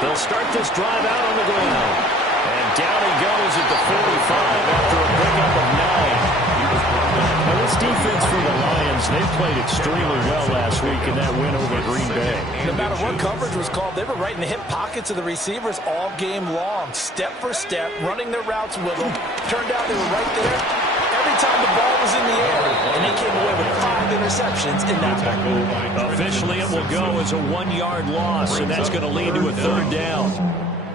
They'll start this drive out on the ground. And down he goes at the 45 after a pickup of 9. Now, this defense for the Lions, they played extremely well last week in that win over Green Bay. No matter what coverage was called, they were right in the hip pockets of the receivers all game long, step for step, running their routes with them. Turned out they were right there every time the ball was in the air, and they came away with 5 interceptions in that one. Officially, it will go as a 1-yard loss, and that's going to lead to a 3rd down.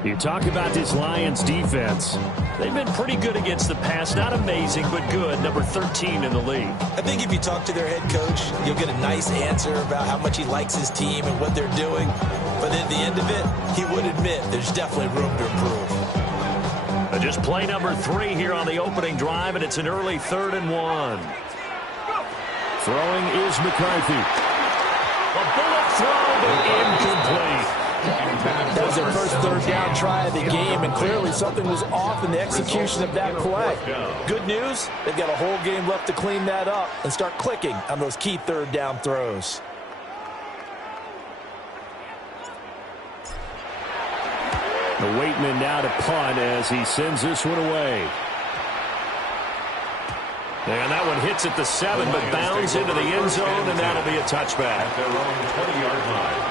You talk about this Lions defense. They've been pretty good against the pass. Not amazing, but good. Number 13 in the league. I think if you talk to their head coach, you'll get a nice answer about how much he likes his team and what they're doing. But at the end of it, he would admit there's definitely room to improve. Just play number 3 here on the opening drive, and it's an early 3rd and 1. Throwing is McCarthy. A bullet throw, but incomplete. That was their first 3rd down try of the game, and clearly something was off in the execution of that play. Good news, they've got a whole game left to clean that up and start clicking on those key 3rd down throws. The Waitman now to punt as he sends this one away. And that one hits at the 7, but bounds into the end zone, and that'll be a touchback. At their own 20-yard line.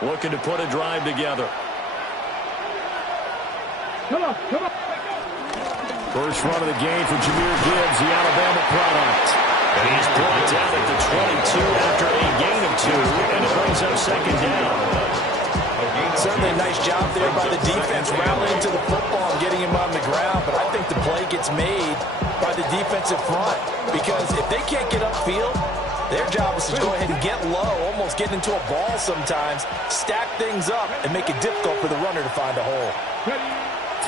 Looking to put a drive together. Come on. First run of the game for Jahmyr Gibbs, the Alabama product. And he's brought down at the 22 after a gain of 2, and it brings up 2nd down. Certainly a nice job there by the defense rallying to the football and getting him on the ground, but I think the play gets made by the defensive front because if they can't get upfield, their job is to go ahead and get low, almost get into a ball sometimes, stack things up, and make it difficult for the runner to find a hole.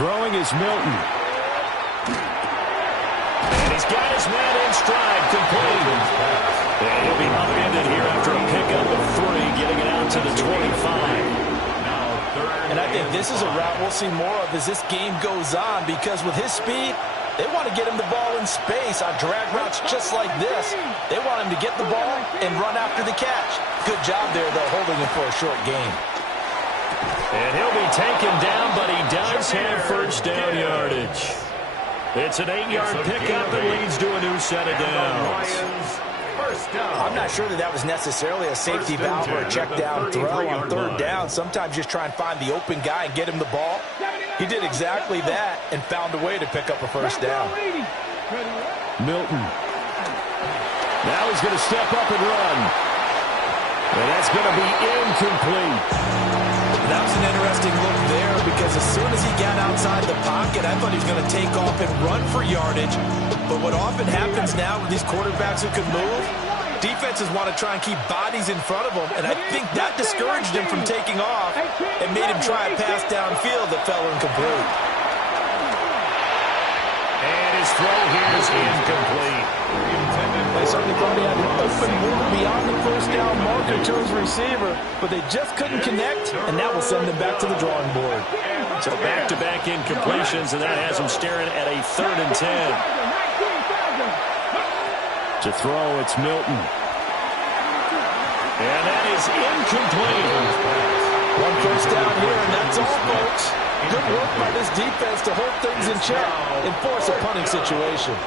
Throwing is Milton. And he's got his man in stride, complete. And he'll be upended here after a pickup of 3, getting it out to the 25. And I think this is a route we'll see more of as this game goes on because with his speed, they want to get him the ball in space on drag routes just like this. They want him to get the ball and run after the catch. Good job there, though, holding him for a short gain. And he'll be taken down, but he does have first down yardage. It's an 8-yard pickup that leads to a new set of downs. I'm not sure that was necessarily a safety valve or a check down throw on 3rd down. Sometimes just try and find the open guy and get him the ball. He did exactly that and found a way to pick up a first down. Milton. Now he's going to step up and run. And that's going to be incomplete. That was an interesting look there because as soon as he got outside the pocket, I thought he was going to take off and run for yardage. But what often happens now with these quarterbacks who can move, defenses want to try and keep bodies in front of them, and I think that discouraged him from taking off and made him try a pass downfield that fell incomplete. And his throw here is incomplete. They certainly thought he had an open move beyond the first down marker to his receiver, but they just couldn't connect, and that will send them back to the drawing board. So back-to-back incompletions, and that has him staring at a 3rd and 10. To throw, it's Milton. And that is incomplete. One first down here, and that's all, folks. Good work by this defense to hold things in check and force a punting situation.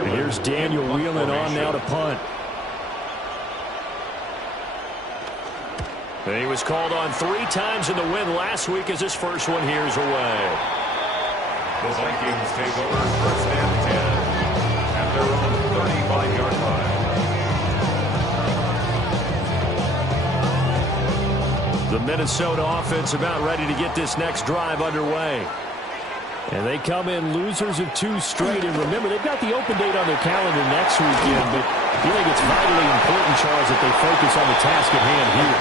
And here's Daniel Whelan on now to punt. And he was called on 3 times in the win last week as his first one here is away. The Vikings take over 1st and 10 at their own 35-yard line. The Minnesota offense about ready to get this next drive underway. And they come in losers of 2 straight. And remember, they've got the open date on their calendar next weekend. But you think it's vitally important, Charles, that they focus on the task at hand here.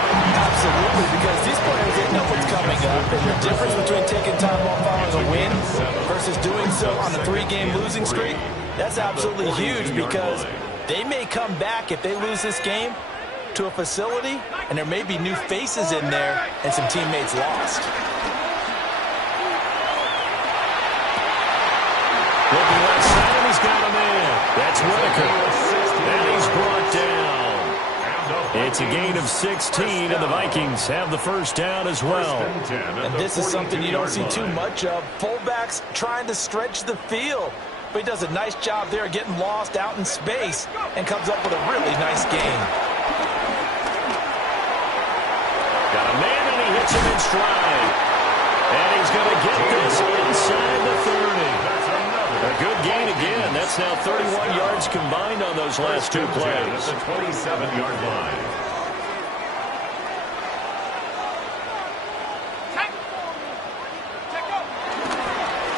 Absolutely, because these players, they know what's coming up. And the difference between taking time off following a win versus doing so on a 3-game losing streak, that's absolutely huge because They may come back if they lose this game to a facility, and there may be new faces in there and some teammates lost. Looking left side, and he's got a man. That's Whitaker. And he's brought down. It's a gain of 16, and the Vikings have the first down as well. And this is something you don't see too much of. Fullbacks trying to stretch the field. But he does a nice job there getting lost out in space and comes up with a really nice gain. Got a man, and he hits him in stride. And he's going to get this inside the 30. A good gain again. That's now 31 yards combined on those last two plays. At the 27-yard line.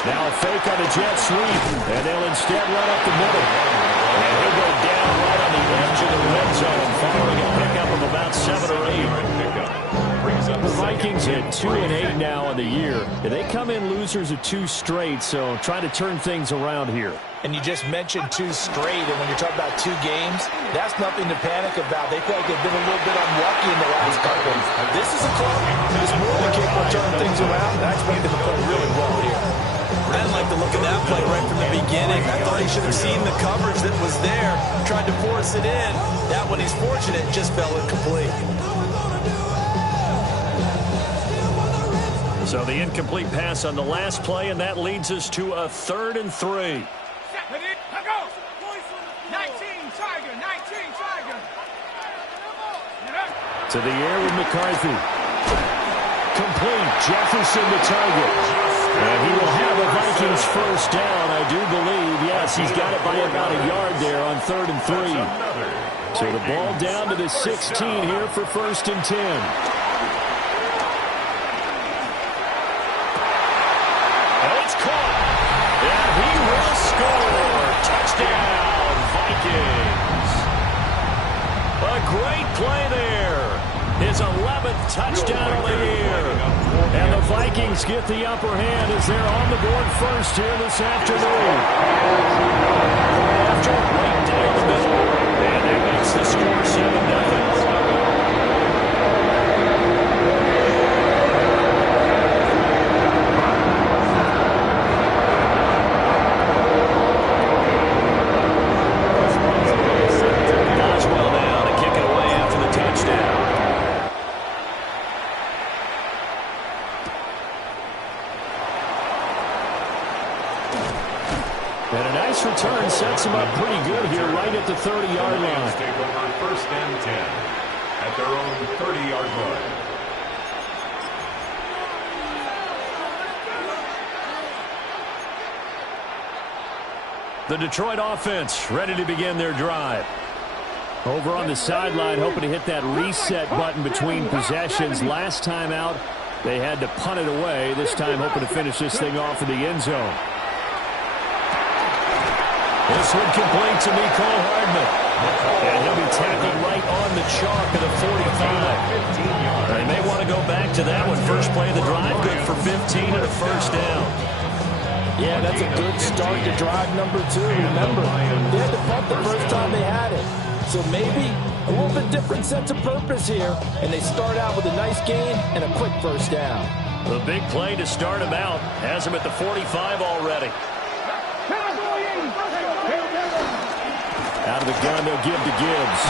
Now a fake on a jet sweep, and they'll instead run up the middle. And he'll go down right on the edge of the red zone, following a pickup of about 7 or 8. The Vikings at 2-8 now in the year. They come in losers of 2 straight, so trying to turn things around here. And you just mentioned 2 straight, and when you're talking about 2 games, that's nothing to panic about. They feel like they've been a little bit unlucky in the last couple. This is a club that's more than capable of turning things around, and I expect them to play really well here. I didn't like the look of that play right from the beginning. I thought he should have seen the coverage that was there, tried to force it in. That one, he's fortunate, just fell incomplete. So the incomplete pass on the last play, and that leads us to a 3rd and 3. To the air with McCarthy. Complete. Jefferson the target. And he will have a Vikings first down, I do believe. Yes, he's got it by about a yard there on 3rd and 3. So the ball down to the 16 here for 1st and 10. Touchdown, Vikings. A great play there. His 11th touchdown of the year. And the Vikings get the upper hand as they're on the board first here this afternoon. After right down the middle. And that makes the score 7-0. Return sets him up pretty good here right at the 30-yard line. Take over 1st and 10 at their own 30-yard line. The Detroit offense ready to begin their drive. Over on the sideline, hoping to hit that reset button between possessions. Last time out, they had to punt it away. This time hoping to finish this thing off in the end zone. This one complete to Mecole Hardman. And he'll be tackled right on the chalk at the 45. They may want to go back to that one. First play of the drive, good for 15 and a first down. Yeah, that's a good start to drive number 2. Remember, they had to punt the first time they had it. So maybe a little bit different sense of purpose here. And they start out with a nice gain and a quick first down. The big play to start him out. Has him at the 45 already. Out of the gun, they'll give to Gibbs.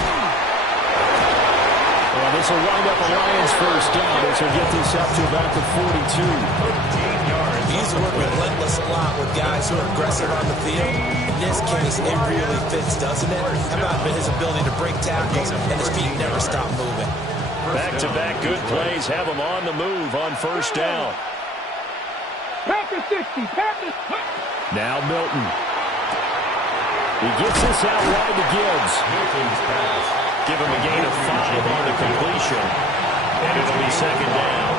Well, this will wind up a Lions first down as he'll get this up to about the 42. 15 yards. He's worked relentless a lot with guys who are aggressive on the field. In this case, it really fits, doesn't it? How about his ability to break tackles and his feet never stop moving? Back-to-back good plays have him on the move on first down. Now Milton. He gets this out wide to Gibbs. Give him a gain of 5 on the completion. And it'll be second down.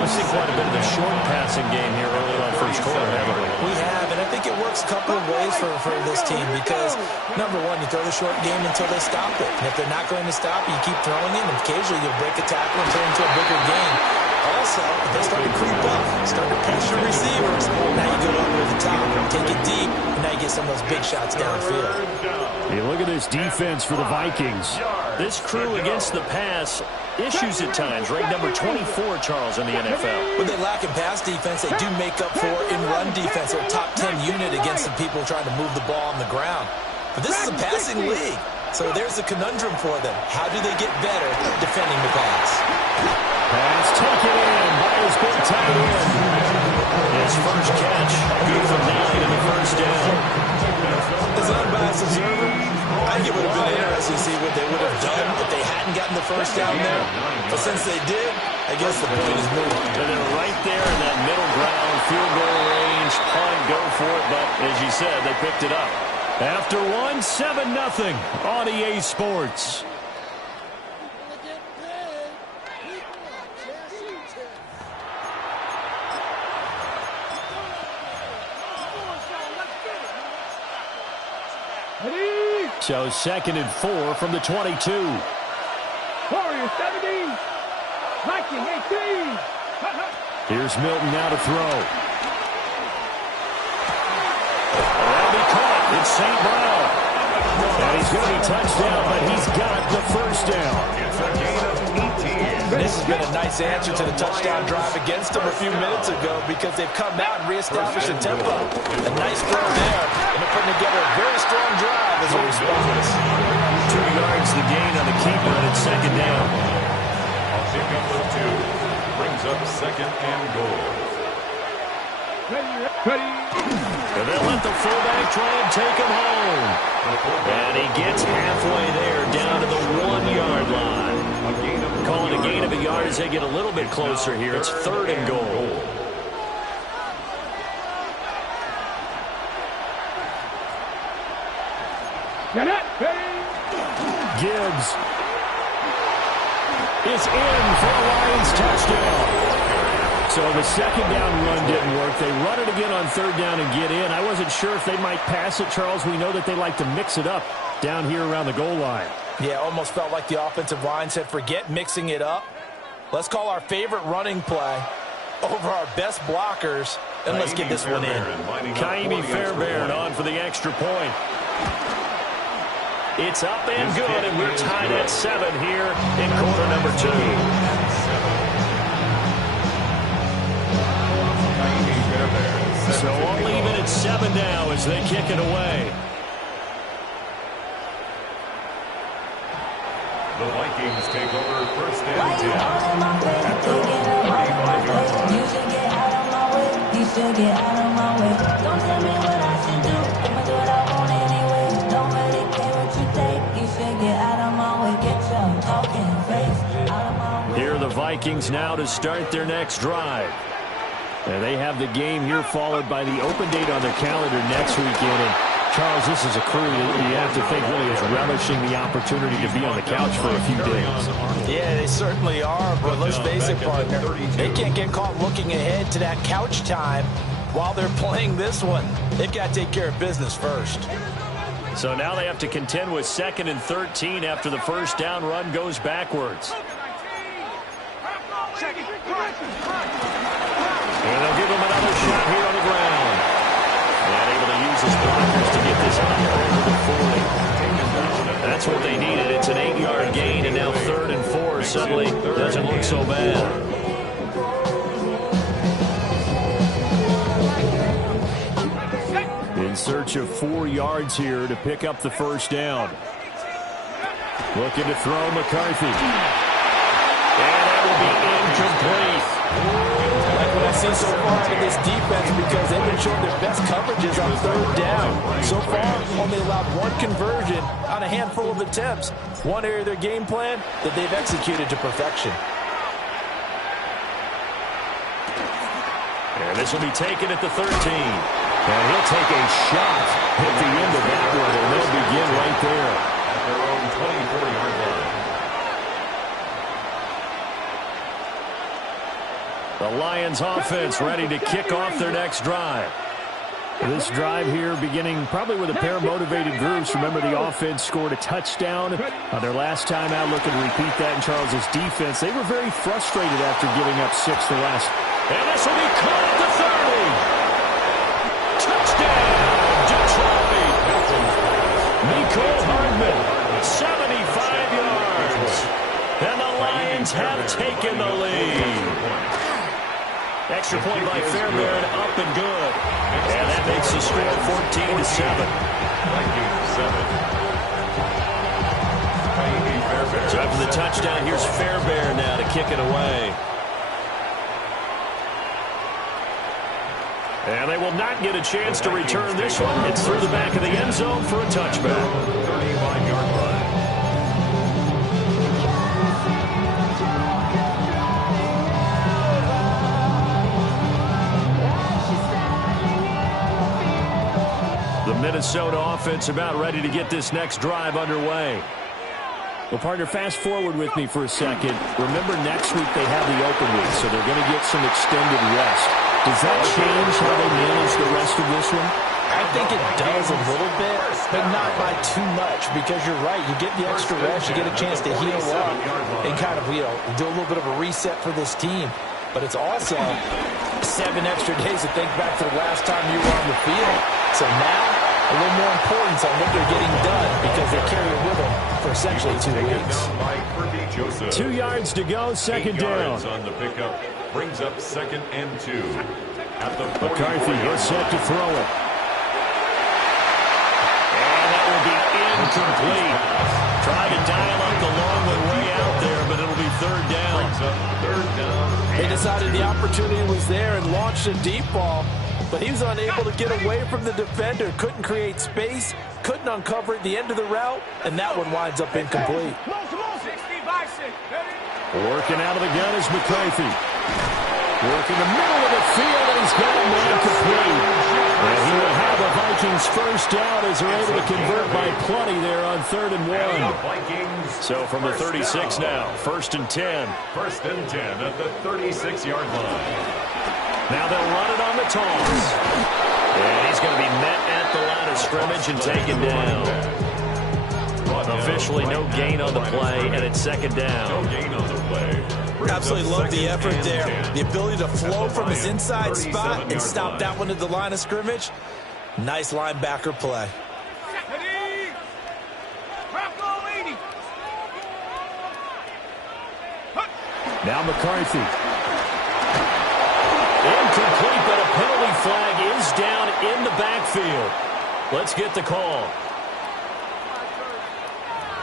We've seen quite a bit of a short passing game here early on first quarter, haven't we? We have, and I think it works a couple of ways for this team because, number one, you throw the short game until they stop it. And if they're not going to stop it, you keep throwing it, and occasionally you'll break a tackle and turn into a bigger game. Also, they start to creep up, start to pressure receivers. Now you go over the top, take it deep, and now you get some of those big shots downfield. Hey, look at this defense for the Vikings. This crew against the pass, issues at times, ranked number 24, Charles, in the NFL. When they lack in pass defense, they do make up for in run defense. They're a top 10 unit against the people trying to move the ball on the ground. But this is a passing league, so there's a conundrum for them. How do they get better defending the pass? Pass taken in by his big tight end. His first catch, good for 9 in the first down. As an unbiased observer, I think it would have been interesting to see what they would have done if they hadn't gotten the first down there. But since they did, I guess the point is moved. And they're right there in that middle ground, field goal range, punt, go for it. But as you said, they picked it up. After one, 7-0 on EA Sports. So 2nd and 4 from the 22. Warriors 17, Viking 18. Here's Milton now to throw. That'll be caught. It's St. Brown. And he's going to be touchdown, but he's got the first down. It's a gain of 18. This has been a nice answer to the touchdown drive against them a few minutes ago because they've come out and reestablished the tempo. A nice throw there, and they're putting together a very strong drive as a response. 2 yards the gain on the keeper, and it's 2nd down. I'll pick up the 2. Brings up 2nd and goal. Ready. And they'll let the fullback try and take him home. And he gets halfway there, down to the 1-yard line. Call it a gain of a yard as they get a little bit closer here. It's 3rd and goal. Gibbs is in for a Lions touchdown. So the 2nd down run didn't work. They run it again on 3rd down and get in. I wasn't sure if they might pass it, Charles. We know that they like to mix it up down here around the goal line. Yeah, almost felt like the offensive line said, forget mixing it up. Let's call our favorite running play over our best blockers, and let's get this one in. Kaimi Fairbairn on for the extra point. It's up and good, and we're tied at 7 here in quarter number 2. So only even at 7 now as they kick it away. The Vikings take over 1st and 10. At their own 35-yard line. You should get out of my way. You should get out of my way. Don't tell me what I should do. I'ma do what I want anyway. Don't really care what you think. You should get out of my way. Get your talking face out of my way. Here are the Vikings now to start their next drive. And they have the game here followed by the open date on their calendar next weekend. And Charles, this is a crew that you have to think really is relishing the opportunity to be on the couch for a few days. Yeah, they certainly are, but let's face it, partner. They can't get caught looking ahead to that couch time while they're playing this one. They've got to take care of business first. So now they have to contend with 2nd and 13 after the first down run goes backwards. And they'll give him another shot here on the ground. And able to use his blockers to get this out there over the 40. That's what they needed. It's an 8-yard gain, and now 3rd and 4 suddenly doesn't look so bad. In search of 4 yards here to pick up the first down. Looking to throw McCarthy. And that will be incomplete. Like what I've seen so far in this defense, because they've been showing their best coverages on 3rd down. So far, only allowed 1 conversion on a handful of attempts. One area of their game plan that they've executed to perfection. And this will be taken at the 13. And he'll take a shot at the end of that one, and they'll begin right there. At their own 24-yard line. The Lions offense ready to kick off their next drive. This drive here beginning probably with a pair of motivated groups. Remember, the offense scored a touchdown on their last time out. Looking to repeat that in Charles's defense. They were very frustrated after giving up 6 the last. And this will be caught at the 30. Touchdown, Detroit. Mecole Hardman, 75 yards. And the Lions have taken the lead. Extra point by Fairbairn, up and good. And that makes the score 14-7. So after the touchdown, here's Fairbairn now to kick it away. And they will not get a chance to return this one. It's through the back of the end zone for a touchback. 35-yard line. The Minnesota offense about ready to get this next drive underway. Well, partner, fast forward with me for a second. Remember, next week they have the open week, so they're going to get some extended rest. Does that change how they manage the rest of this one? I think it does a little bit, but not by too much, because you're right. You get the extra rest, you get a chance to heal up and kind of, do a little bit of a reset for this team. But it's also 7 extra days to think back to the last time you were on the field. So now, a little more importance on what they're getting done because they carry it with them for essentially 2 weeks. 2 yards to go, second down. On the pickup brings up 2nd and 2. At the McCarthy is set to throw it. And that will be incomplete. Trying to dial up the long way out there, but it'll be 3rd down. They decided the opportunity was there and launched a deep ball, but he was unable to get away from the defender, couldn't create space, couldn't uncover at the end of the route, and that one winds up incomplete. Working out of the gun is McCarthy. Working the middle of the field, and he's got a man complete. And he will have the Vikings first down as they're able to convert by plenty there on 3rd and 1. So from the 36 now, 1st and 10. 1st and 10 at the 36-yard line. Now they'll run it on the toss. And he's going to be met at the line of scrimmage and taken down. Officially no gain on the play, and it's 2nd down. No gain on the play. Absolutely love the effort there. The ability to flow from his inside spot and stop that one at the line of scrimmage. Nice linebacker play. Now McCarthy. Incomplete, but a penalty flag is down in the backfield. Let's get the call.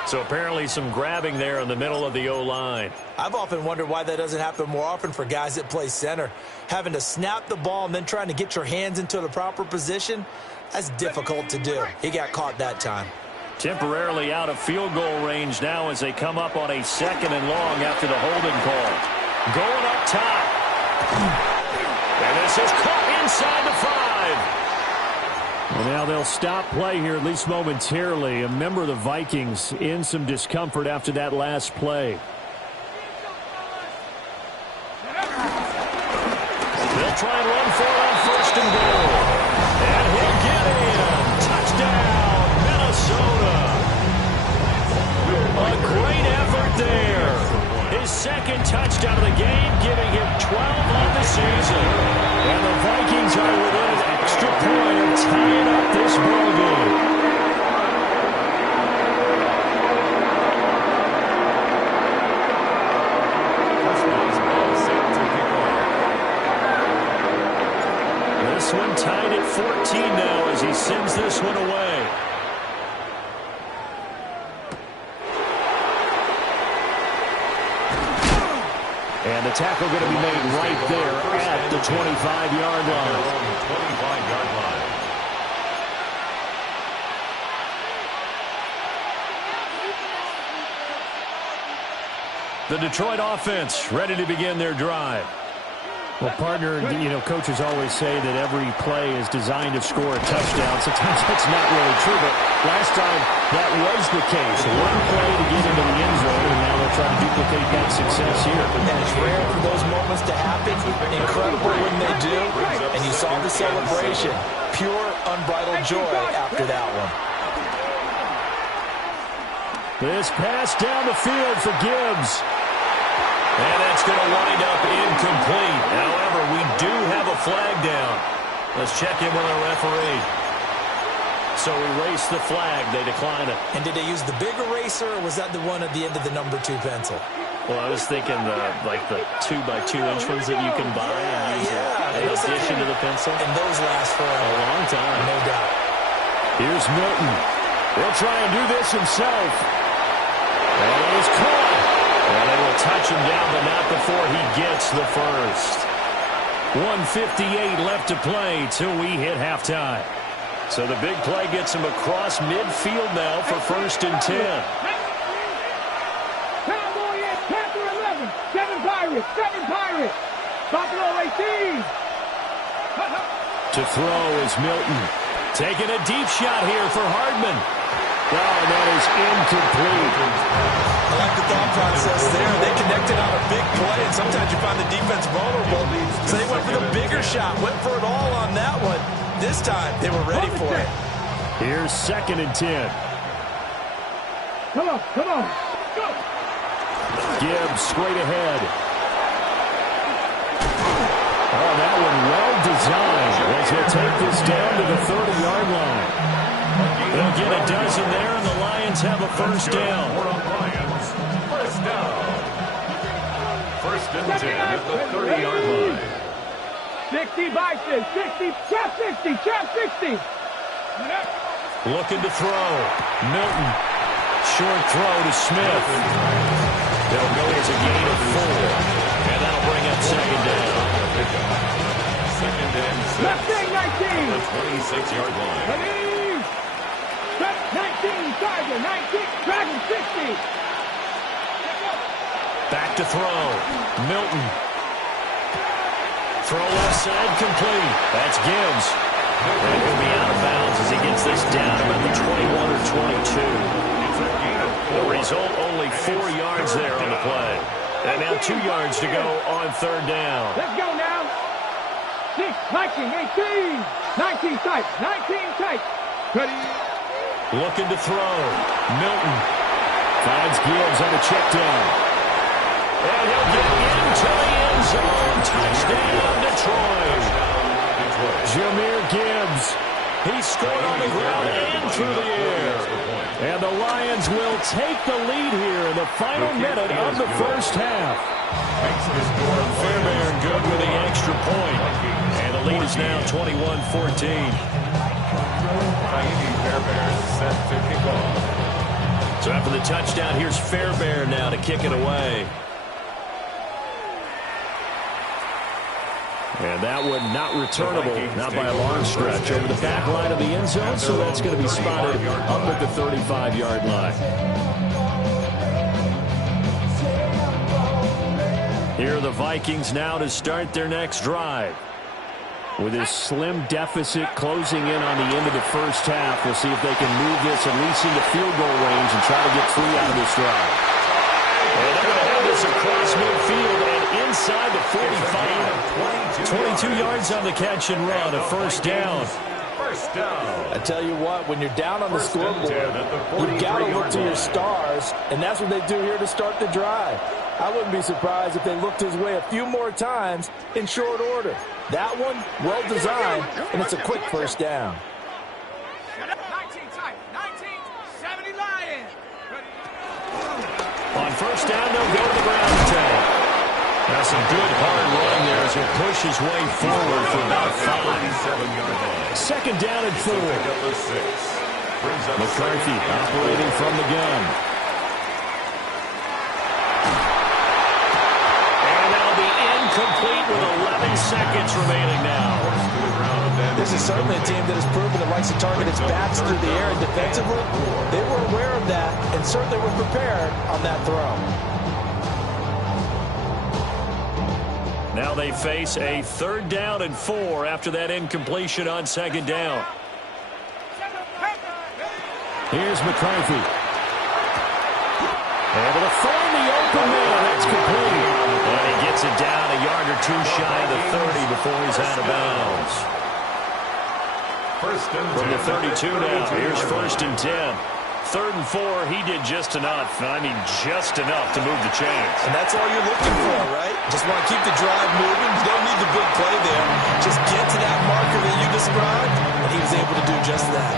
So apparently some grabbing there in the middle of the O-line. I've often wondered why that doesn't happen more often for guys that play center. Having to snap the ball and then trying to get your hands into the proper position, that's difficult to do. He got caught that time. Temporarily out of field goal range now as they come up on a 2nd and long after the holding call. Going up top. And this is caught inside the 5. Well, now they'll stop play here, at least momentarily. A member of the Vikings in some discomfort after that last play. They'll try and run for it on 1st and goal. And he'll get in. Touchdown, Minnesota. A great effort there. His 2nd touchdown of the game, giving him 12 on the season. And the Vikings are within an extra point of tying up this ballgame. This one tied at 14 now as he sends this one away. And the tackle going to be made right there at the 25-yard line. 25-yard line. The Detroit offense ready to begin their drive. Well, partner, coaches always say that every play is designed to score a touchdown. Sometimes that's not really true, but last time that was the case. One play to get into the end zone, and now to try to duplicate that success here. And it's rare for those moments to happen. Incredible when they do. And you saw the celebration. Pure, unbridled joy after that one. This pass down the field for Gibbs. And that's going to wind up incomplete. However, we do have a flag down. Let's check in with our referee. So erase the flag. They decline it. And did they use the big eraser, or was that the one at the end of the number 2 pencil? Well, I was thinking the 2x2 inch ones that you can buy and use in addition to the pencil. And those last for a long time. No doubt. Here's Milton. He'll try and do this himself. And it is caught. And they will touch him down, but not before he gets the first. 1:58 left to play till we hit halftime. So the big play gets him across midfield now for 1st and 10. Cowboy 8, Panther 11, 7 Pirates, 7 Pirates. Buffalo 18. To throw is Milton. Taking a deep shot here for Hardman. Oh, and that is incomplete. I like the thought process there. They connected on a big play, and sometimes you find the defense vulnerable. So they went for the bigger shot, went for it all on that one. This time, they were ready for it. Here's 2nd and 10. Come on, come on. Go. Gibbs straight ahead. Oh, that one well designed as he'll take this down to the 30-yard line. They'll get a dozen there, and the Lions have a 1st down. Lions, 1st down. 1st and 10 at the 30-yard line. 60 Vikes, 60, trap 60, trap 60. Looking to throw. Milton. Short throw to Smith. They'll go as a gain of 4. And that'll bring up 2nd down. 2nd and 6. Left wing 19. The 26-yard line. Ready. Cut 19, Tiger, 19, Dragon 60. Back to throw. Milton. Throw left side complete. That's Gibbs. And he'll be out of bounds as he gets this down about the 21 or 22. The result, only 4 yards there on the play. And now 2 yards to go on 3rd down. Let's go now. 6, 19, 18. 19 tight, 19 tight. Ready. Looking to throw. Milton finds Gibbs on a check down. And he'll get into the end zone. Touchdown, Detroit. Jahmyr Gibbs. He scored on the ground and through the air. And the Lions will take the lead here in the final minute of the 1st half. Fairbairn good with the extra point. And the lead is now 21-14. Fairbairn set to kick off. So after the touchdown, here's Fairbairn now to kick it away. And that one not returnable, not by a long stretch, over the back line of the end zone, so that's going to be spotted up at the 35-yard line. Here are the Vikings now to start their next drive. With this slim deficit closing in on the end of the 1st half, we'll see if they can move this at least into field goal range and try to get 3 out of this drive. And they're going to have this across midfield and inside the 45. 22 yards on the catch and run, a 1st down. 1st down. I tell you what, when you're down on the scoreboard, you've got to look to your stars, and that's what they do here to start the drive. I wouldn't be surprised if they looked his way a few more times in short order. That one, well designed, and it's a quick 1st down. 19 tight, 19, 70 Lions. On 1st down, they'll go to the ground attack. That's a good hard run there as he'll push his way forward for about 5. 2nd down and 4. McCarthy operating from the gun. And that'll be incomplete with 11 seconds remaining now. This is certainly a team that has proven it likes to target its backs through the air, and defensively, they were aware of that and certainly were prepared on that throw. Now they face a 3rd down and 4 after that incompletion on 2nd down. Here's McCarthy. Able to find the open man. That's complete. And he gets it down a yard or two shy of the 30 before he's out of bounds. From the 32 now, here's 1st and 10. 3rd and 4, he did just enough. I mean, just enough to move the chains. And that's all you're looking for, right? Just want to keep the drive moving. You don't need the big play there. Just get to that marker that you described, and he was able to do just that.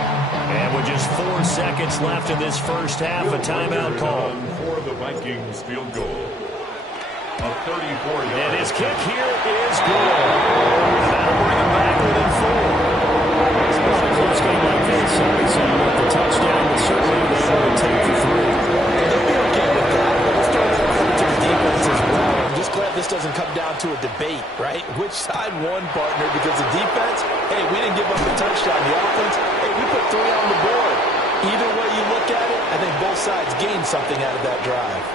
And with just 4 seconds left in this first half, a timeout call. For the Vikings field goal. A 34-yard. And his kick here is good. And that'll bring him back within 4. A close game like this, so you want the touchdown, but certainly they want to take the 3. They'll be okay with that. Let's throw that credit to the defense as well. I'm just glad this doesn't come down to a debate, right? Which side won, partner? Because the defense, hey, we didn't give up a touchdown. The offense, hey, we put 3 on the board. Either way you look at it, I think both sides gained something out of that drive.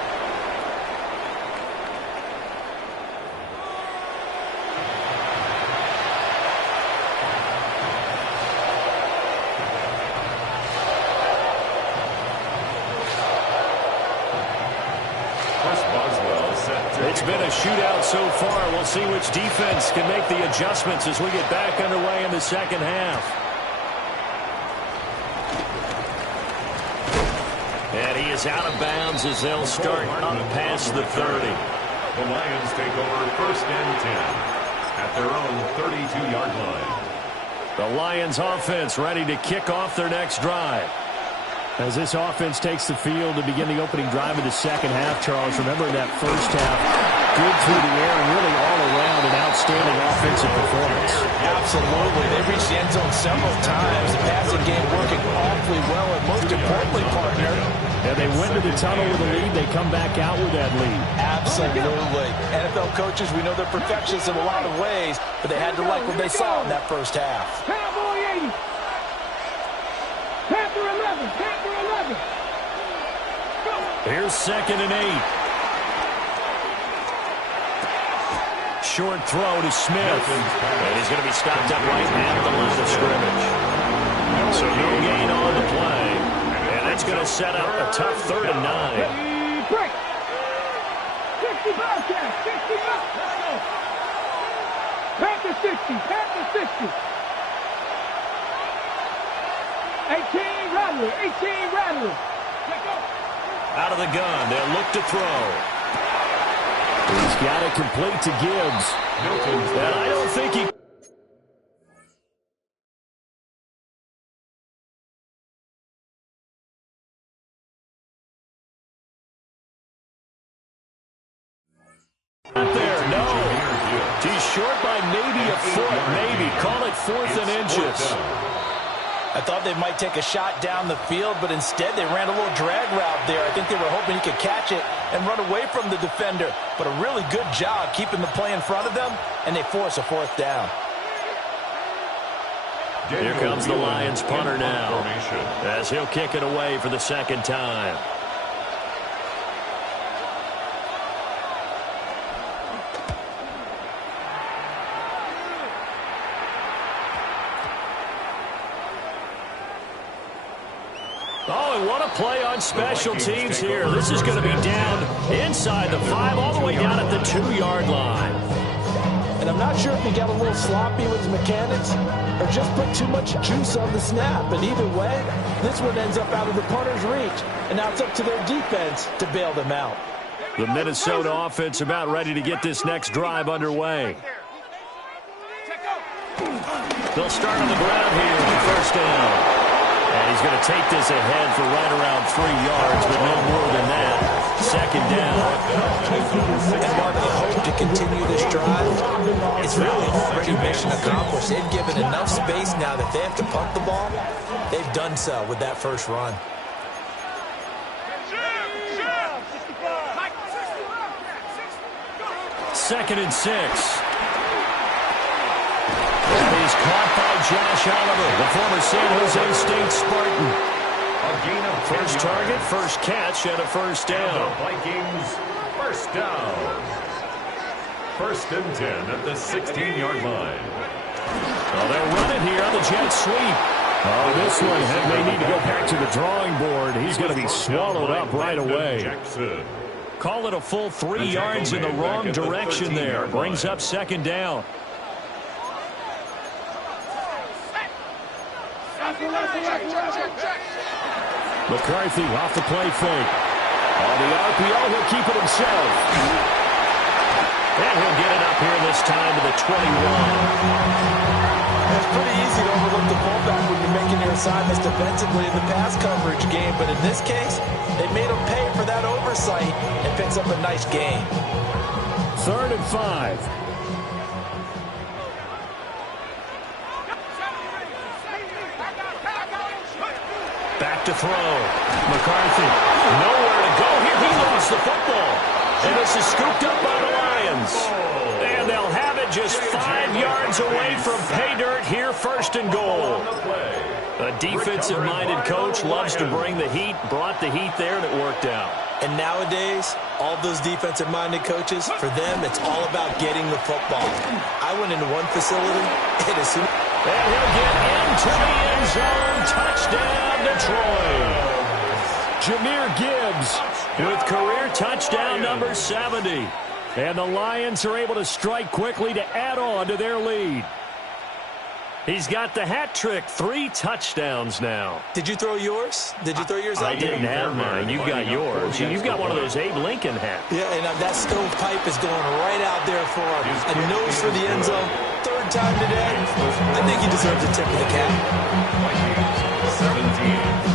It's been a shootout so far. We'll see which defense can make the adjustments as we get back underway in the second half. And he is out of bounds as they'll start up past the 30. The Lions take over 1st and 10 at their own 32-yard line. The Lions offense ready to kick off their next drive. As this offense takes the field to begin the opening drive of the second half, Charles, remember in that first half, good through the air and really all around an outstanding offensive performance. Absolutely. They reached the end zone several times. The passing game working awfully well, and most importantly, partner. And they went to the tunnel with a lead. They come back out with that lead. Absolutely. NFL coaches, we know they're perfectionists in a lot of ways, but they had to like what they saw in that first half. Cowboy 80. Panther 11. Panther 11. Go. Here's 2nd and 8. Short throw to Smith. And he's going to be stopped up right at the line of scrimmage. So no gain on the play. And that's going to set up a tough 3rd and 9. Ready, break. 60 Bobcats. 60 Bobcats. Panther 60. Panther 60. 18 Rattler. 18 Rattler. Out of the gun. They'll look to throw. He's got it complete to Gibbs. And I don't think he... Not there, no. He's short by maybe a foot, maybe. Call it 4th and inches. I thought they might take a shot down the field, but instead they ran a little drag route there. I think they were hoping he could catch it and run away from the defender. But a really good job keeping the play in front of them, and they force a 4th down. Here comes the Lions punter now, as he'll kick it away for the 2nd time. Oh, and what a play on special teams here. This is going to be down inside the 5, all the way down at the 2-yard line. And I'm not sure if he got a little sloppy with his mechanics or just put too much juice on the snap. But either way, this one ends up out of the punter's reach. And now it's up to their defense to bail them out. The Minnesota offense about ready to get this next drive underway. They'll start on the ground here with 1st down. And he's going to take this ahead for right around 3 yards, but no more than that. 2nd down. And while they hope to continue this drive, it's really already mission accomplished. They've given enough space now that they have to punt the ball. They've done so with that first run. Second and 6. He's caught by Josh Oliver, the former San Jose State Spartan. First target, first catch, and a 1st down. Vikings 1st down. 1st and 10 at the 16-yard line. Well, they'll run it here on the jet sweep. Oh, this one may need to go back to the drawing board. He's going to be swallowed up right away. Call it a full 3 yards in the wrong direction there. Brings up second down. McCarthy off the play fake. On the RPO, he'll keep it himself. And he'll get it up here this time to the 21. It's pretty easy to overlook the fullback when you're making your assignments defensively in the pass coverage game. But in this case, they made him pay for that oversight and picks up a nice gain. 3rd and 5. Back to throw. McCarthy. Nowhere to go here. He lost the football. And this is scooped up by the Lions. And they'll have it just 5 yards away from pay dirt here, 1st and goal. A defensive-minded coach loves to bring the heat, brought the heat there, and it worked out. And nowadays, all those defensive-minded coaches, for them, it's all about getting the football. I went into one facility, and as soon and he'll get into the end zone. Touchdown, Detroit. Jahmyr Gibbs with career touchdown number 70. And the Lions are able to strike quickly to add on to their lead. He's got the hat trick, 3 touchdowns now. Did you throw yours? Did you throw yours out? I didn't have mine. You've got yours. You've got one of those Abe Lincoln hats. Yeah, and that stovepipe is going right out there for him. A nose for the end zone. 3rd time today. I think he deserves a tip of the cap. 17.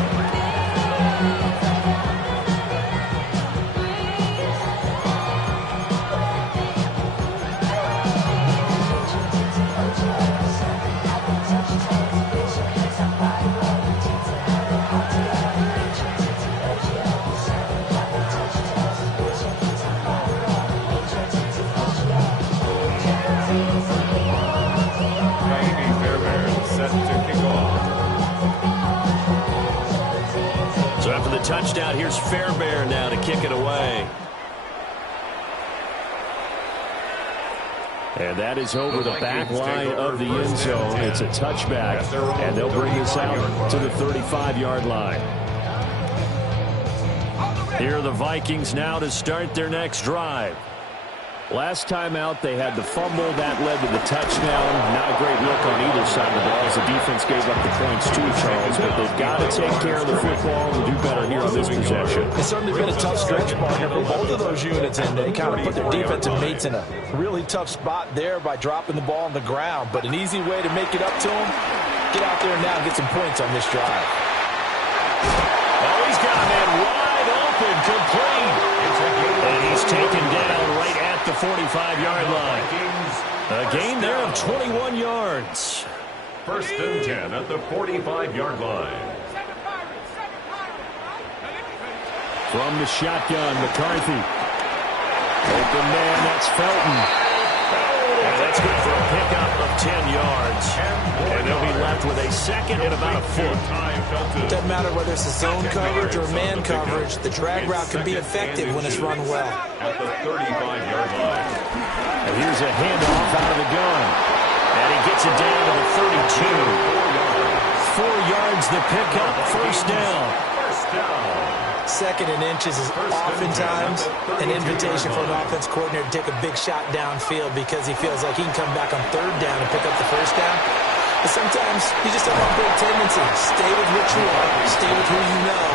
So after the touchdown, here's Fairbairn now to kick it away. And that is over the back line of the end zone. It's a touchback, and they'll bring this out to the 35-yard line. Here are the Vikings now to start their next drive. Last time out, they had the fumble. That led to the touchdown. Not a great look on either side of the ball as the defense gave up the points too, Charles. But they've got to take care of the football and do better here on this possession. It's certainly been a tough stretch, partner, for both of those units, and they kind of put their defensive mates in a really tough spot there by dropping the ball on the ground. But an easy way to make it up to them, get out there now and get some points on this drive. Oh, he's got a man wide open, complete. And he's taken down right at the 45-yard line. A gain there of 21 yards. 1st and 10 at the 45-yard line. From the shotgun, McCarthy. Open man, that's Felton. And that's good for a pickup of 10 yards. And they'll be left with a 2nd and about a foot. It doesn't matter whether it's a zone coverage or man coverage. The drag route can be effective when it's run well. At the 35-yard line. And here's a handoff out of the gun. And he gets it down to the 32. 4 yards the pickup, 1st down. 2nd and inches is oftentimes an invitation for an offense coordinator to take a big shot downfield because he feels like he can come back on 3rd down and pick up the 1st down. But sometimes you just have a great tendency. Stay with what you are, stay with who you know,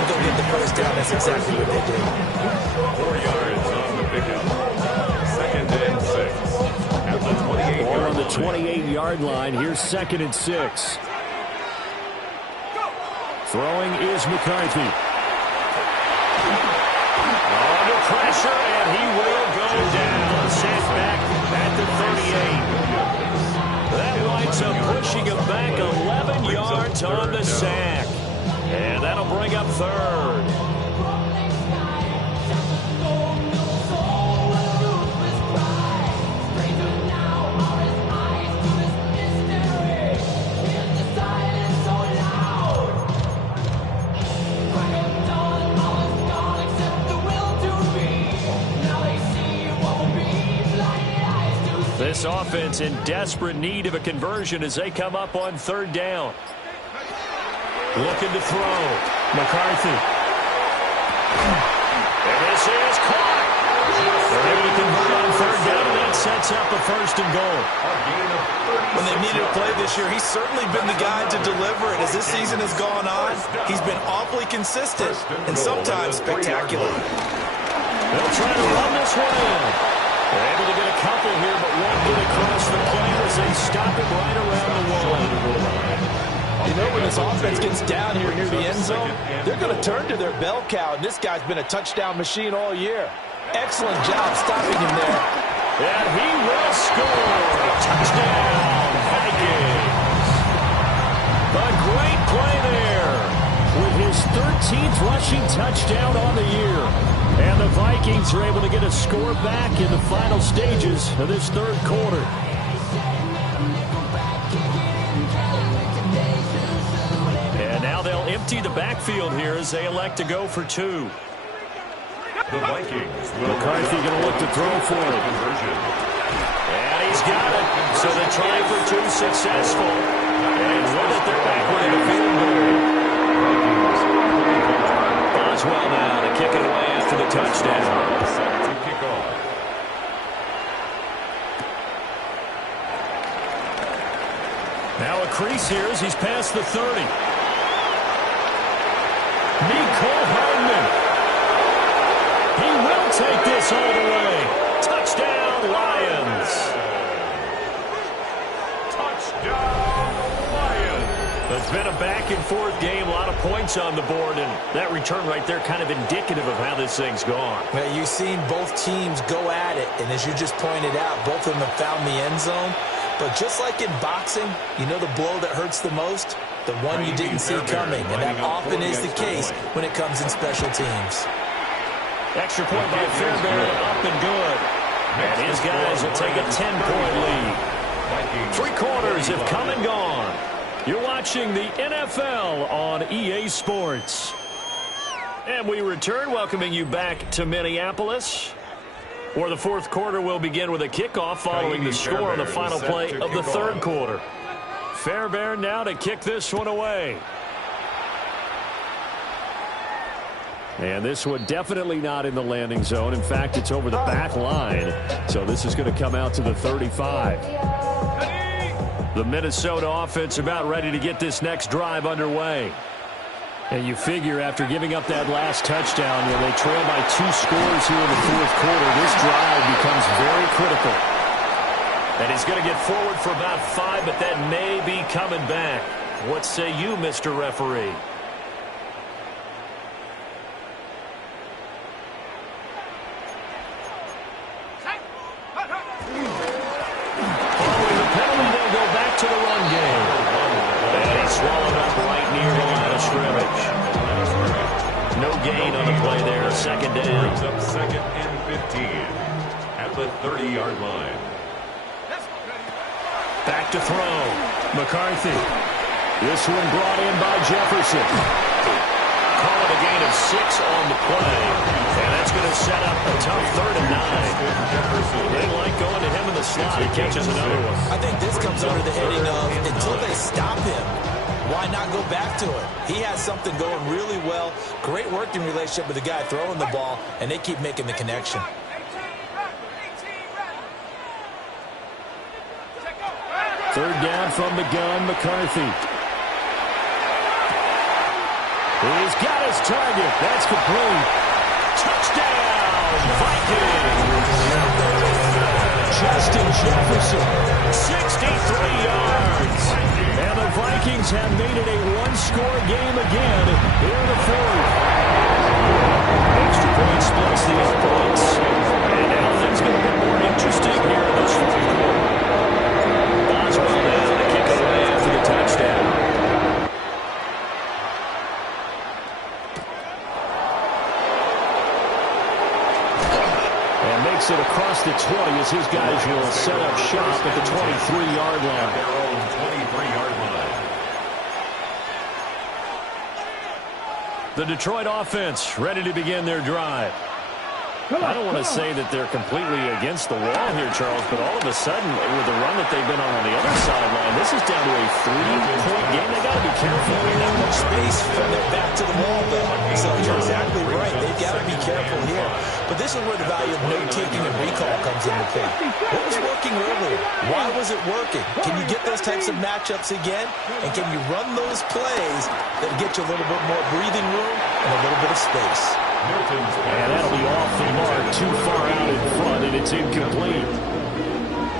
and go get the 1st down. That's exactly what they did. 4 yards on the pickup. 2nd and 6. At the 28-yard line. On the 28-yard line, here's 2nd and 6. Throwing is McCarthy. Under pressure, and he will go down. Sent back at the 38. That winds up pushing him back 11 yards on the sack. And that'll bring up 3rd. This offense in desperate need of a conversion as they come up on 3rd down. Looking to throw. McCarthy. And this is caught. They're able to convert on third down, and that sets up a first and goal. When they needed a play this year, he's certainly been the guy to deliver it. As this season has gone on, he's been awfully consistent and sometimes spectacular. They'll try to run this one in. They're able to get a couple here, but won't get across the plane as they stop it right around the one. You know, when this offense gets down here near the end zone, they're going to turn to their bell cow, and this guy's been a touchdown machine all year. Excellent job stopping him there. And he will score. Touchdown, Vikings. A great play there with his 13th rushing touchdown on the year. And the Vikings are able to get a score back in the final stages of this third quarter. And now they'll empty the backfield here as they elect to go for two. The Vikings. McCarthy going to look to throw for it. And he's got it. So the try for two successful. And with it, they're back with the field goal. Boswell now to kick it away after the touchdown. Set to kick off. Now a crease here as he's past the 30. Nicole Hardman. He will take this all the way. Touchdown, Lions. Touchdown, Lions. It's been a back-and-forth game, a lot of points on the board, and that return right there kind of indicative of how this thing's gone. Well, you've seen both teams go at it, and as you just pointed out, both of them have found the end zone. But just like in boxing, you know the blow that hurts the most? The one you didn't see coming, and that often is the case when it comes in special teams. Extra point by Fairbairn, up and good. And his guys will take a 10-point lead. Three quarters have come and gone. You're watching the NFL on EA Sports. And we return, welcoming you back to Minneapolis, where the fourth quarter will begin with a kickoff following the score on the final play of the third quarter. Fairbairn now to kick this one away. And this one definitely not in the landing zone. In fact, it's over the back line. So this is going to come out to the 35. The Minnesota offense about ready to get this next drive underway. And you figure after giving up that last touchdown, when they trail by 2 scores here in the fourth quarter, this drive becomes very critical. And he's going to get forward for about 5, but that may be coming back. What say you, Mr. Referee? To the run game. And he's swallowed up right near the line of scrimmage. No gain on the play there. Second down. Brings up second and 15 at the 30-yard line. Back to throw. McCarthy. This one brought in by Jefferson. Call it a gain of 6 on the play. And that's going to set up a tough 3rd and 9. They like going to him in the slot. He catches another one. I think this comes under the heading of until they stop him, why not go back to it? He has something going really well. Great working relationship with the guy throwing the ball, and they keep making the connection. Third down from the gun, McCarthy. He's got his target. That's complete. Touchdown, Vikings. Justin Jefferson, 63 yards. And the Vikings have made it a one-score game again here in the fourth. Extra point splits the points. And now things going to get more interesting here in this fourth quarter. Boswell now to kick it away after the touchdown. It across the 20 as his guys will set up shop at the 23-yard line. Their own 23-yard line. The Detroit offense ready to begin their drive. I don't want to say that they're completely against the wall here, Charles, but all of a sudden, with the run that they've been on the other sideline, this is down to a 3-point game. They got to be careful. Not much space from their back to the wall, though. So you're exactly right. They've got to be careful here. But this is where the value of note-taking and recall comes into play. What was working earlier? Why was it working? Can you get those types of matchups again? And can you run those plays that get you a little bit more breathing room and a little bit of space? And that'll be off the mark, too far out in front, and it's incomplete.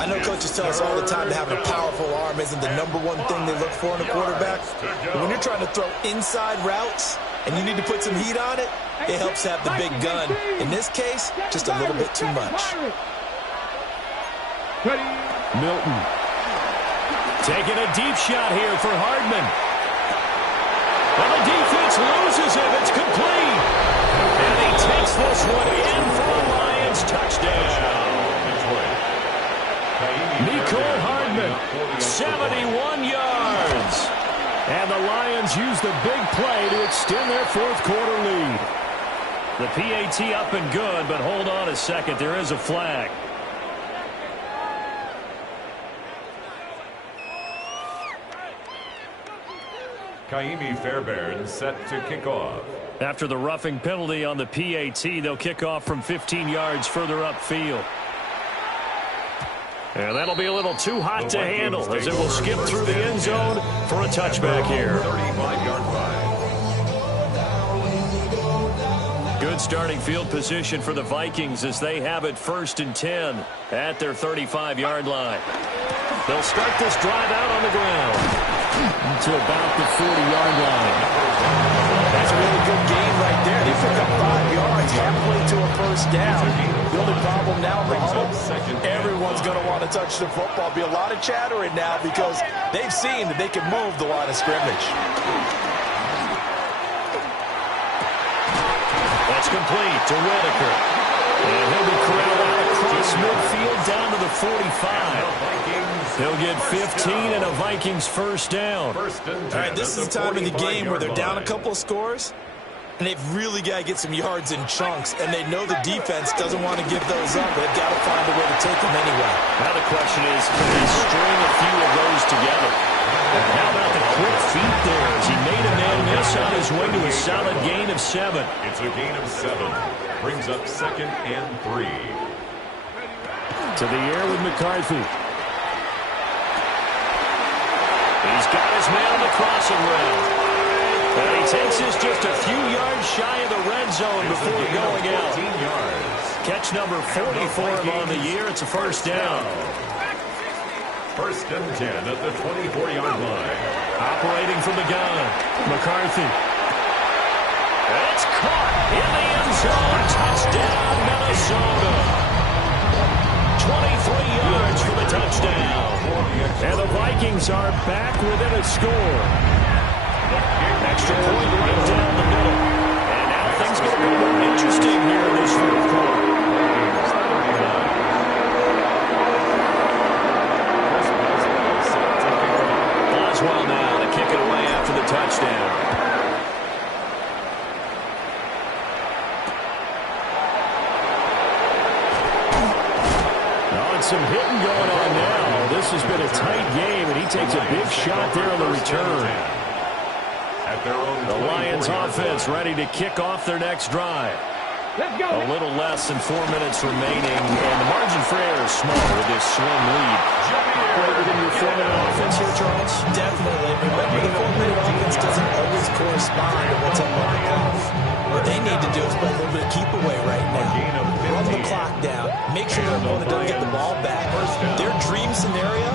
I know coaches tell us all the time that having a powerful arm isn't the number one thing they look for in a quarterback. But when you're trying to throw inside routes and you need to put some heat on it, it helps have the big gun. In this case, just a little bit too much. Milton taking a deep shot here for Hardman. Well, the defense loses him. It's complete. And he takes this one in for a Lions touchdown. Nicole Hardman, 71 yards. And the Lions use the big play to extend their fourth-quarter lead. The PAT up and good, but hold on a second. There is a flag. Kaimi Fairbairn set to kick off. After the roughing penalty on the PAT, they'll kick off from 15 yards further upfield. And that'll be a little too hot to handle as it will skip through the end zone for a touchback here. 35-yard line. Good starting field position for the Vikings as they have it 1st and 10 at their 35-yard line. They'll start this drive out on the ground to about the 40-yard line. That's a really good game right there. They pick up 5 yards halfway to a first down. The only problem now in the huddle, everyone's going to want to touch the football. Be a lot of chattering now because they've seen that they can move the line of scrimmage. That's complete to Whitaker. And he'll be corralled out across midfield down to the 45. He'll get 15 and a Vikings first down. All right, this is the time of the game where they're down a couple of scores, and they've really got to get some yards in chunks, and they know the defense doesn't want to give those up. They've got to find a way to take them anyway. Now the question is, can they string a few of those together? And how about the quick feet there as he made a man miss on his way to a solid gain of 7. It's a gain of 7. Brings up 2nd and 3. To the air with McCarthy. He's got his man on the crossing route. And he takes this just a few yards shy of the red zone before going out. 14 yards. Catch number 40 for him on the year. It's a first down. 1st and 10 at the 24-yard line. Operating from the gun, McCarthy. It's caught in the end zone. Touchdown, Minnesota. 23 yards for the touchdown. And the Vikings are back within a score. Extra point right down the middle. And now things get a bit more interesting here in this fourth quarter. Boswell now to kick it away after the touchdown. Some hitting going on now. This has been a tight game, and he takes a big shot there on the return. The Lions offense ready to kick off their next drive. A little less than 4 minutes remaining, and the margin for error is small with this slim lead. Operate within your 4-minute offense here, Charles? Definitely. Remember, the 4-minute offense doesn't always correspond to what's up on the clock. What they need to do is play a little bit of keep away right now. Run the clock down. Make sure their opponent doesn't get the ball back. Their dream scenario,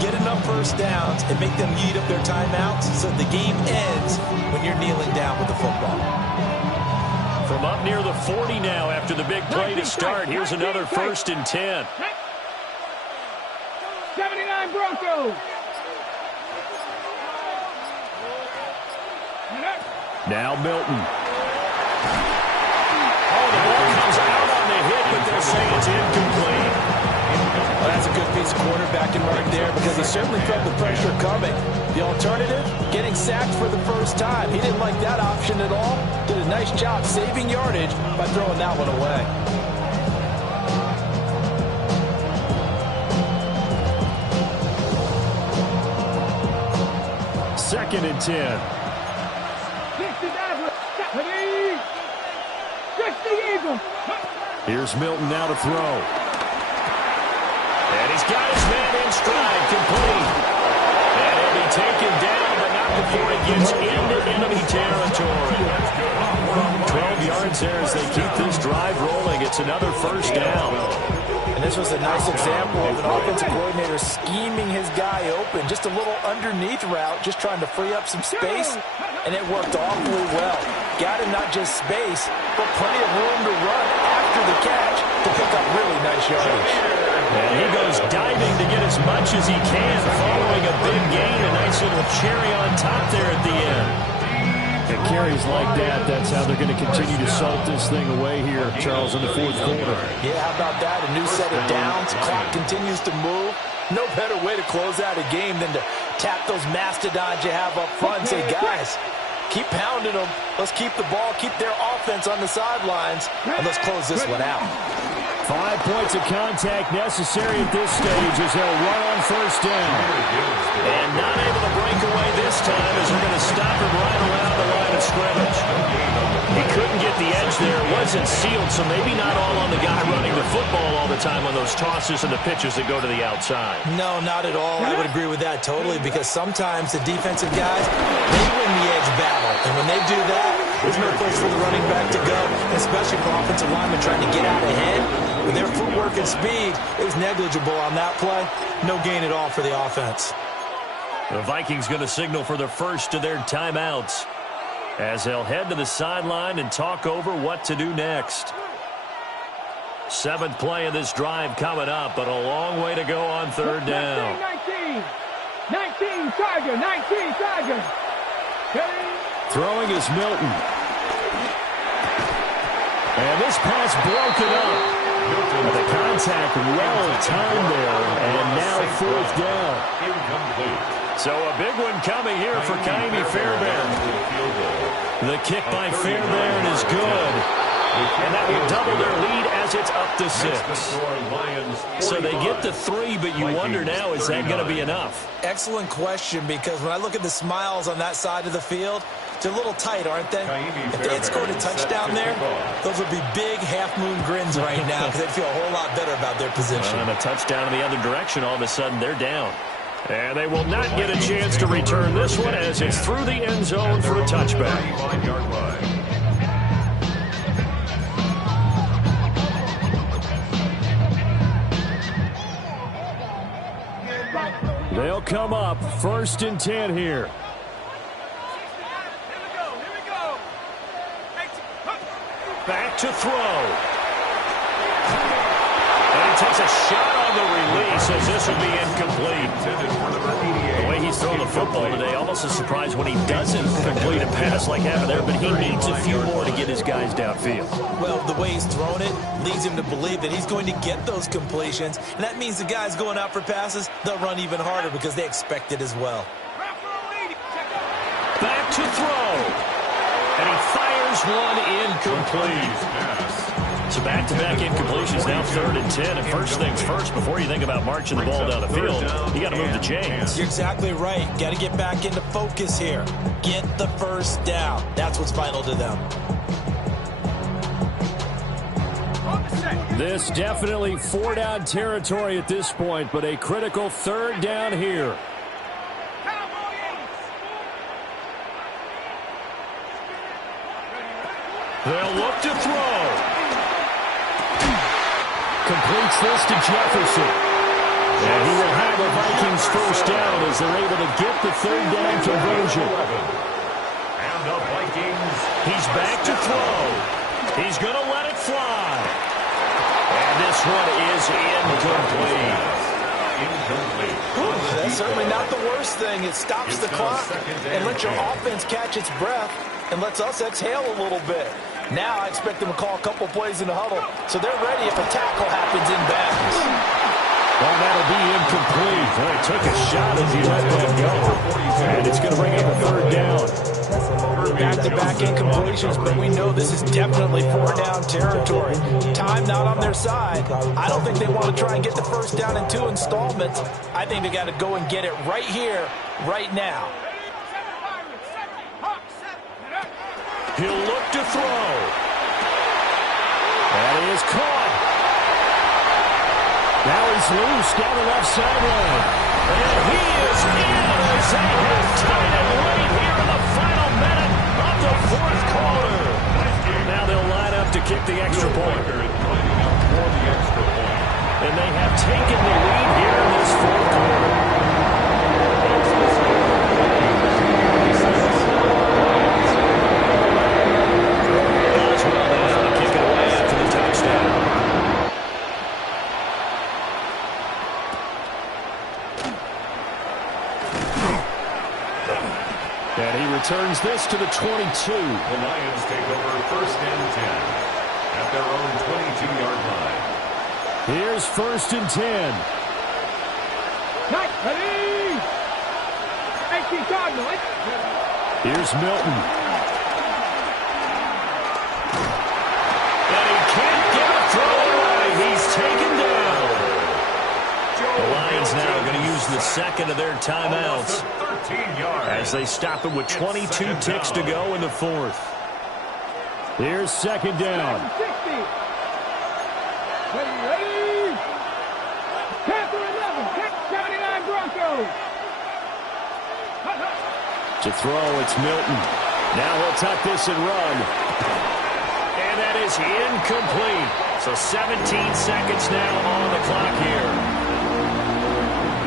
get enough first downs and make them eat up their timeouts so the game ends when you're kneeling down with the football. From up near the 40 now after the big play to start, here's another 1st and 10. 79 Broncos. Now Milton. Oh, the ball comes out on the hit, but they're saying it's incomplete. Well, that's a good piece of quarterbacking right there because he certainly felt the pressure coming. The alternative, getting sacked for the first time. He didn't like that option at all. Did a nice job saving yardage by throwing that one away. 2nd and 10. Here's Milton now to throw. And he's got his man in stride, complete. And he'll be taken down, but not before he gets into enemy territory. 12 yards there as they keep this drive rolling. It's another first down. And this was a nice example of an offensive coordinator scheming his guy open. Just a little underneath route, just trying to free up some space, and it worked awfully well. Got him not just space, but plenty of room to run after the catch to pick up really nice yardage. And he goes diving to get as much as he can, following a big gain. A nice little cherry on top there at the end. And carries like that, that's how they're going to continue to salt this thing away here, Charles, in the 4th quarter. Yeah, how about that? A new set of downs. Clock continues to move. No better way to close out a game than to tap those mastodons you have up front and say, guys, keep pounding them. Let's keep the ball, keep their offense on the sidelines, and let's close this one out. 5 points of contact necessary at this stage as they'll run on first down. And not able to break away this time as they're going to stop him right around the line of scrimmage. He couldn't get the edge there. It wasn't sealed, so maybe not all on the guy running the football all the time on those tosses and the pitches that go to the outside. No, not at all. I would agree with that totally, because sometimes the defensive guys, they win the edge battle. And when they do that, there's no place for the running back to go, especially for offensive linemen trying to get out ahead. With their footwork and speed, it was negligible on that play. No gain at all for the offense. The Vikings going to signal for the first of their timeouts as they'll head to the sideline and talk over what to do next. 7th play of this drive coming up, but a long way to go on 3rd down. 19, Tiger, 19, Tiger. Throwing is Milton. And this pass broken up. The contact well-timed there, and now 4th down. So a big one coming here for Kaimi Fairbairn. The kick by Fairbairn is good. And that will double their lead as it's up to 6. So they get the 3, but you wonder now, is that going to be enough? Excellent question, because when I look at the smiles on that side of the field, they're a little tight, aren't they? If they had scored a touchdown there, those would be big half-moon grins right now, because they'd feel a whole lot better about their position. And a touchdown in the other direction, all of a sudden they're down. And they will not get a chance to return this one as it's through the end zone for a touchback. They'll come up 1st and 10 here. Back to throw. And he takes a shot on the release as this will be incomplete. The way he's thrown the football today, almost a surprise when he doesn't complete a pass like happened there, but he needs a few more to get his guys downfield. Well, the way he's thrown it leads him to believe that he's going to get those completions, and that means the guys going out for passes, they'll run even harder because they expect it as well. Back to throw. And he fires one incomplete. So back-to-back incompletions, now 3rd and 10. And first things first, before you think about marching the ball down the field, you got to move the chains. You're exactly right. Got to get back into focus here. Get the first down. That's what's vital to them. This definitely 4-down territory at this point, but a critical 3rd down here. They'll look to throw. Completes this to Jefferson. And he will have the Vikings first down as they're able to get the 3rd down conversion. And the Vikings. He's back to throw. He's going to let it fly. And this one is incomplete. That's certainly not the worst thing. It stops the clock and lets your offense catch its breath and lets us exhale a little bit. Now I expect them to call a couple plays in the huddle, so they're ready if a tackle happens in bounds. Well, that'll be incomplete. Well, he took a shot as he let that go. And it's going to bring up a 3rd down. Back-to-back incompletions, but we know this is definitely 4-down territory. Time not on their side. I don't think they want to try and get the first down in 2 installments. I think they got to go and get it right here, right now. He'll look to throw. And he is caught. Now he's loose down the left sideline. And he is in as they have tied it late here in the final minute of the fourth quarter. Now they'll line up to kick the extra point. And they have taken the lead here in this fourth quarter. Boswell now to kick it away after the touchdown. And he returns this to the 22. The Lions take over first and 10 at their own 22-yard line. Here's first and 10. Ready? 18 Cardinals. Here's Milton. And he can't get a throw away. He's taken down. The Lions now are going to use the second of their timeouts as they stop it with 22 ticks to go in the fourth. Here's second down. 60. Ready? Panther 11. 79 Broncos. To throw, it's Milton. Now he'll tuck this and run. And that is incomplete. So 17 seconds now on the clock here.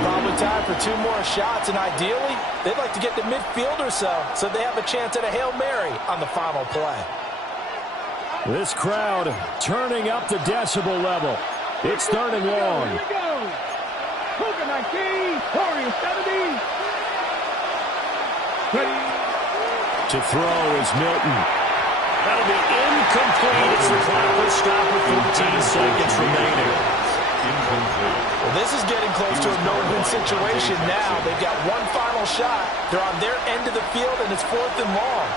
Probably time for 2 more shots, and ideally, they'd like to get to midfield or so they have a chance at a Hail Mary on the final play. This crowd turning up the decibel level. It's third and long. Here we go. Cougar 19. Warriors 70. Ready? To throw is Milton. That'll be incomplete as the clock will stop with 14 seconds remaining. Well, this is getting close to a no-win situation now. They've got one final shot. They're on their end of the field, and it's fourth and long.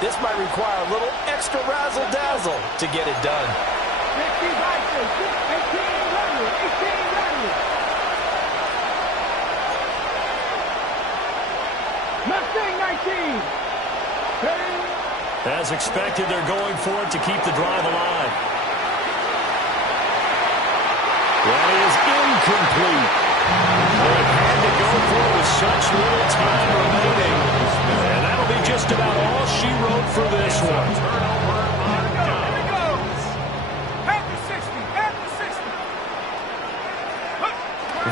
This might require a little extra razzle-dazzle to get it done. 18 Vikes, 18 Warriors, 18 Warriors. Mustang 19. Ready? As expected, they're going for it to keep the drive alive. That is incomplete. They had to go for it with such little time remaining. And that'll be just about all she wrote for this one. Here it goes. After 60. After 60.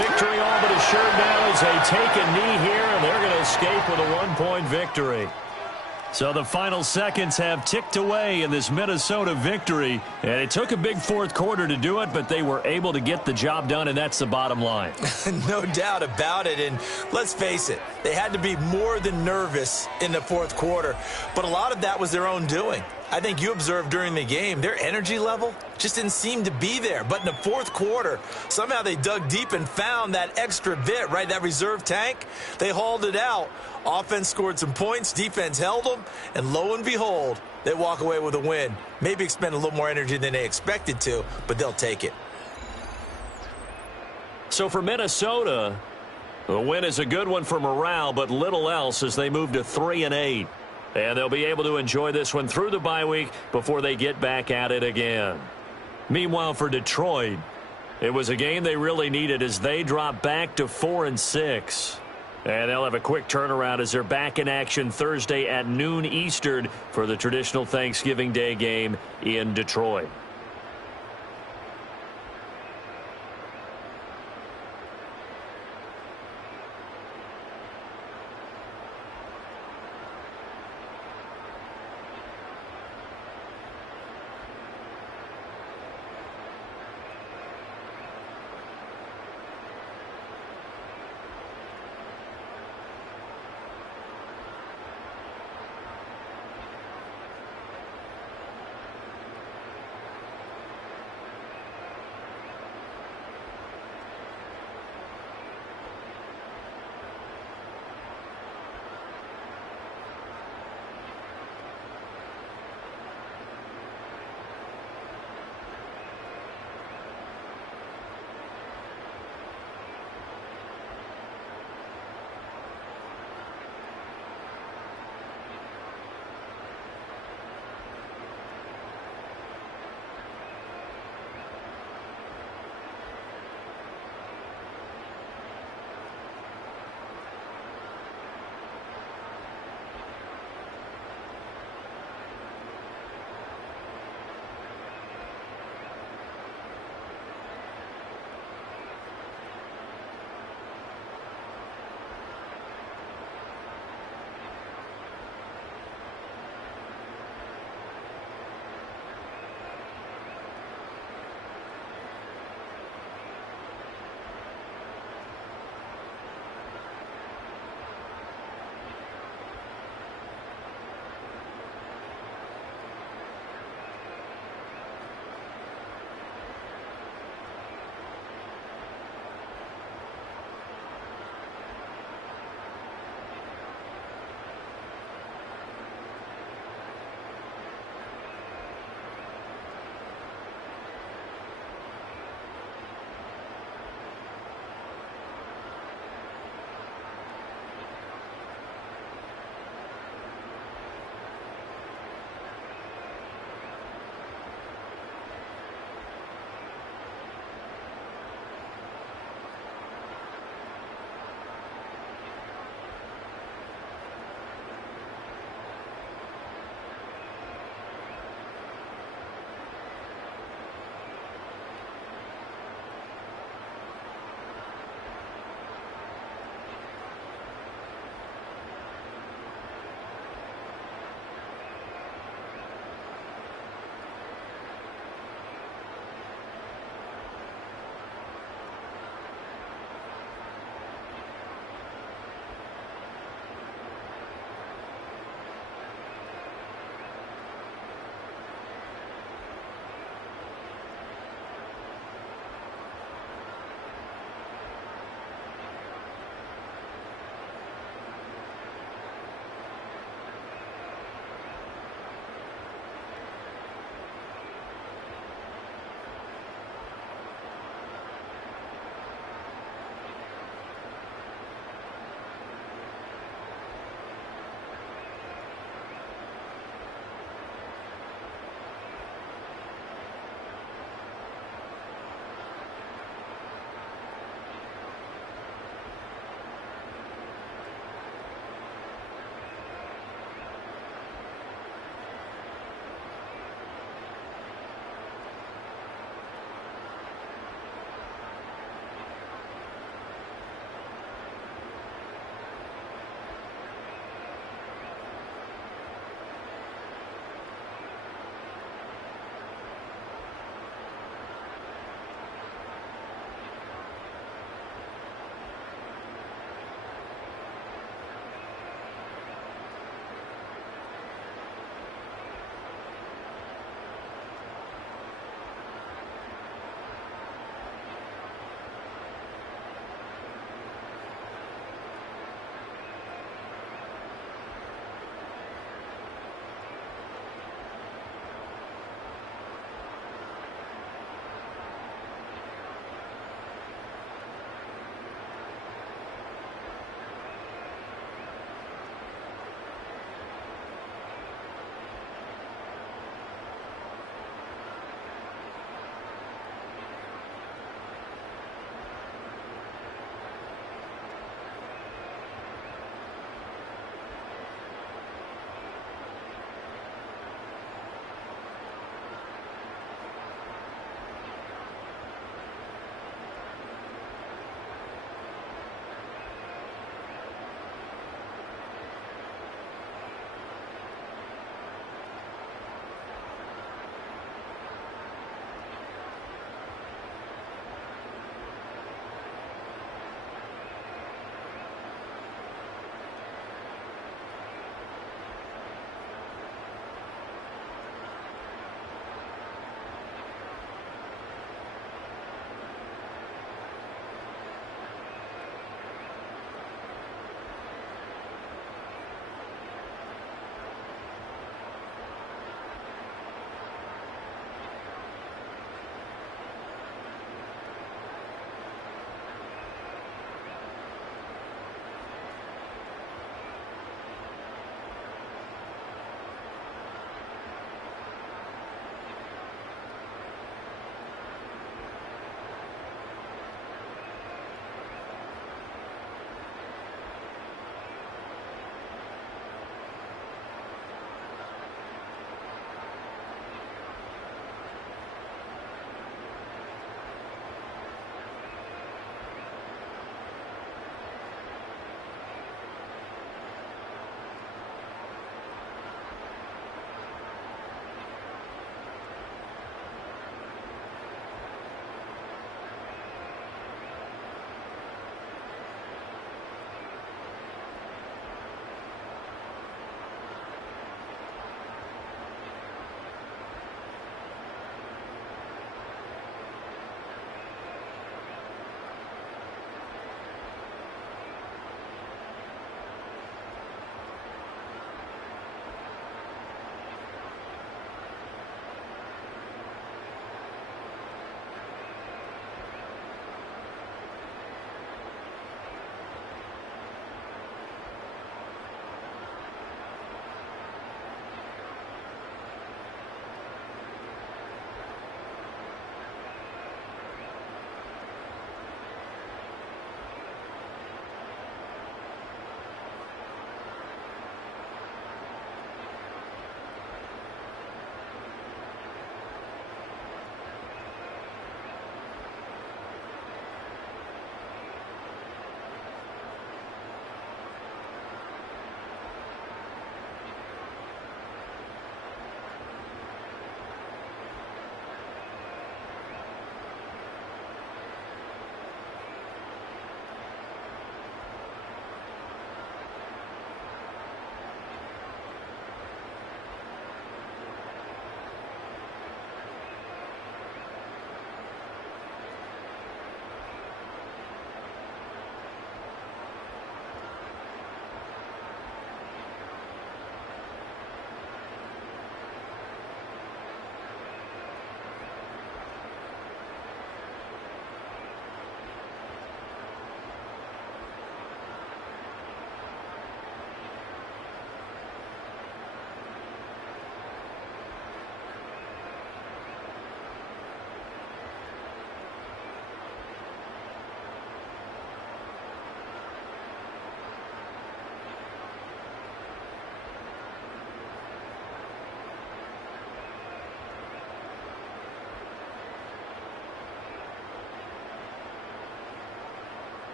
Victory all but assured now as they take a knee here, and they're going to escape with a one-point victory. So the final seconds have ticked away in this Minnesota victory. And it took a big fourth quarter to do it, but they were able to get the job done, and that's the bottom line. No doubt about it. And let's face it, they had to be more than nervous in the fourth quarter. But a lot of that was their own doing. I think you observed during the game, their energy level just didn't seem to be there. But in the fourth quarter, somehow they dug deep and found that extra bit, right, that reserve tank. They hauled it out. Offense scored some points. Defense held them. And lo and behold, they walk away with a win. Maybe expend a little more energy than they expected to, but they'll take it. So for Minnesota, the win is a good one for morale, but little else as they move to 3-8. And they'll be able to enjoy this one through the bye week before they get back at it again. Meanwhile, for Detroit, it was a game they really needed as they drop back to 4-6. And they'll have a quick turnaround as they're back in action Thursday at noon Eastern for the traditional Thanksgiving Day game in Detroit.